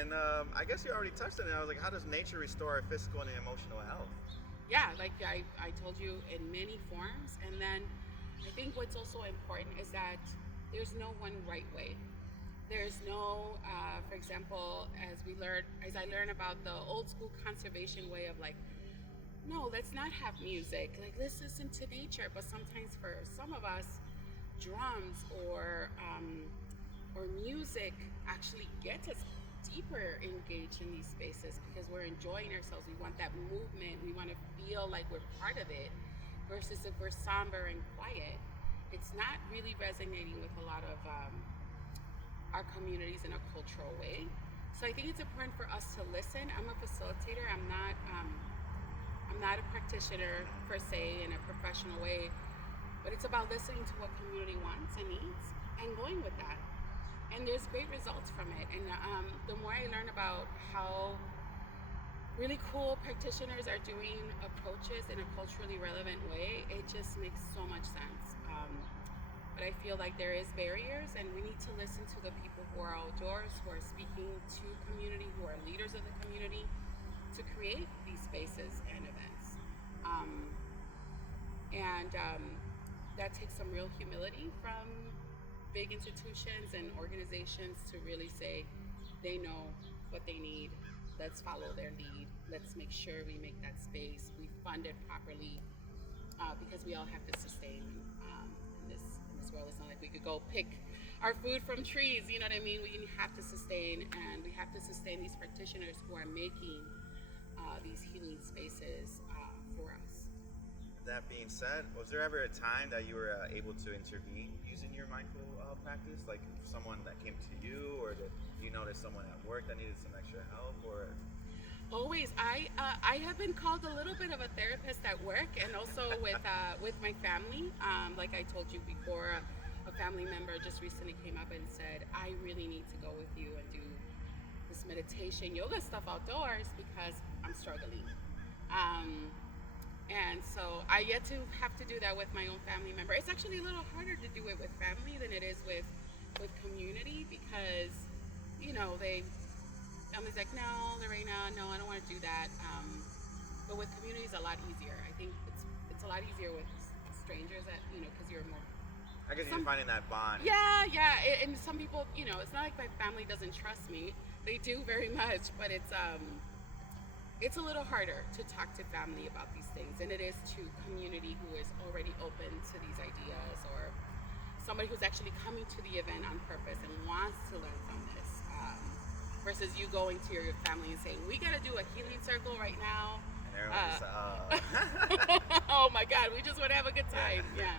And I guess you already touched on it. I was like, how does nature restore our physical and emotional health? Yeah, like I told you, in many forms. And then I think what's also important is that there's no one right way. There's no, for example, as I learn about the old school conservation way of like, no, let's not have music. Like, let's listen to nature. But sometimes for some of us, drums or music actually gets us deeper engaged in these spaces because we're enjoying ourselves. We want that movement. We want to feel like we're part of it. Versus if we're somber and quiet, it's not really resonating with a lot of our communities in a cultural way. So I think it's important for us to listen. I'm a facilitator. I'm not a practitioner per se in a professional way, but it's about listening to what community wants and needs and going with that. And there's great results from it. And the more I learn about how really cool practitioners are doing approaches in a culturally relevant way, it just makes so much sense. But I feel like there is barriers, and we need to listen to the people who are outdoors, who are speaking to community, who are leaders of the community, to create these spaces and events. And that takes some real humility from big institutions and organizations to really say they know what they need. Let's follow their lead. Let's make sure we make that space. We fund it properly because we all have to sustain in this world. It's not like we could go pick our food from trees. You know what I mean? We have to sustain, and we have to sustain these practitioners who are making these healing spaces for us. That being said, was there ever a time that you were able to intervene using your mindful practice? Like someone that came to you, or did you notice someone at work that needed some extra help, or? Always. I have been called a little bit of a therapist at work, and also with my family. Like I told you before, a family member just recently came up and said, I really need to go with you and do this meditation, yoga stuff outdoors because I'm struggling. And so I yet to have to do that with my own family member. It's actually a little harder to do it with family than it is with community because, you know, family's like, no, Lorena, no, I don't want to do that. But with community, it's a lot easier. I think it's a lot easier with strangers that, you know, because you're more. I guess you're finding that bond. Yeah. And some people, you know, it's not like my family doesn't trust me. They do very much, but it's a little harder to talk to family about these things than it is to community who is already open to these ideas, or somebody who's actually coming to the event on purpose and wants to learn from this. Versus you going to your family and saying, we got to do a healing circle right now. And everyone's oh my God, we just want to have a good time. Yeah.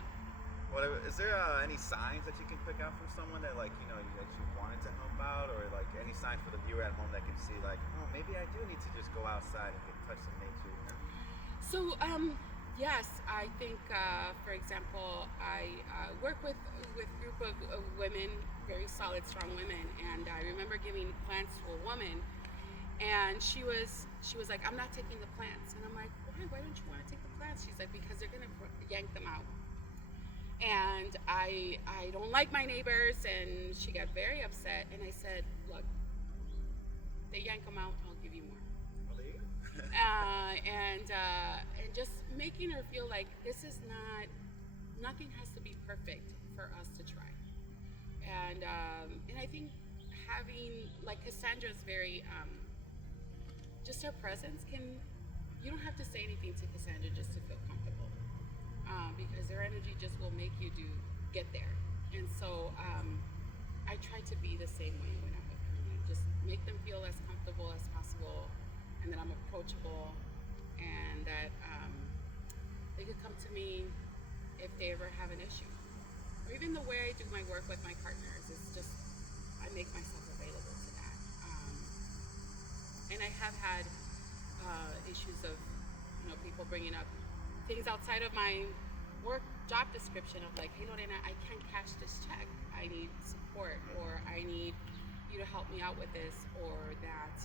Well, is there any signs that you can pick out from someone that, like, you know, that you wanted to help out, or like any signs for the viewer at home that can see, like, oh, maybe I do need to just go outside and get touch some nature, you know? So, yes, I think, for example, I work with a group of women, very solid, strong women, and I remember giving plants to a woman, and she was like, I'm not taking the plants, and I'm like, why don't you want to take the plants? She's like, because they're gonna yank them out. And I don't like my neighbors, and she got very upset, and I said, look, they yank them out, I'll give you more. Well, there you go. And just making her feel like this is nothing has to be perfect for us to try. And I think having, like, Cassandra's very, just her presence you don't have to say anything to Cassandra just to feel comfortable. Because their energy just will make you get there. And so I try to be the same way when I'm with them. Just make them feel as comfortable as possible, and that I'm approachable, and that they could come to me if they ever have an issue. Or even the way I do my work with my partners is just, I make myself available to that. And I have had issues of, you know, people bringing up things outside of my work job description of like, hey Lorena, I can't cash this check. I need support, or I need you to help me out with this or that.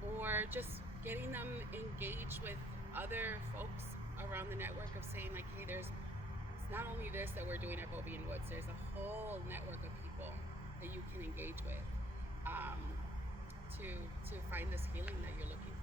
Or just getting them engaged with other folks around the network of saying like, hey, it's not only this that we're doing at Bobby and Woods, there's a whole network of people that you can engage with. um, to find this healing that you're looking